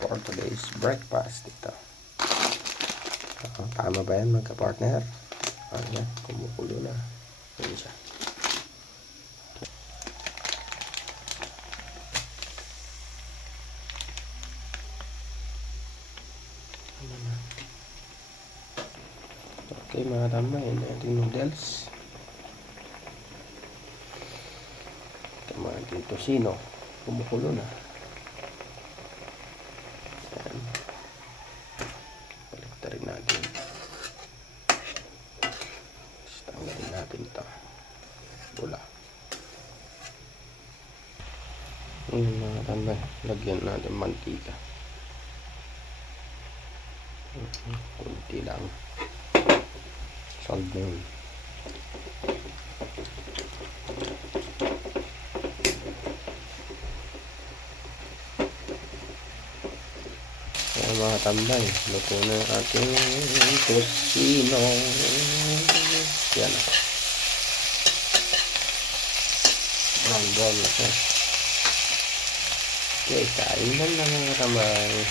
for today's breakfast ito. Ah, tama ba yan mga partner? Ayan, kumukulo na. Ayan siya. Okay mga tama, yun na ating noodles. Tama dito sino? Kumukulo na. Ayan. Balik na rin natin. Tapos Tanggalin natin ito. Bula. Ngayon mga tambay, lagyan natin mantika. Mhm, Kunti lang. Salt na yun. Mga tambay, luto na yung ating tosino. Yan na. Brown brown na siya. Okay, kain na na mga tambay.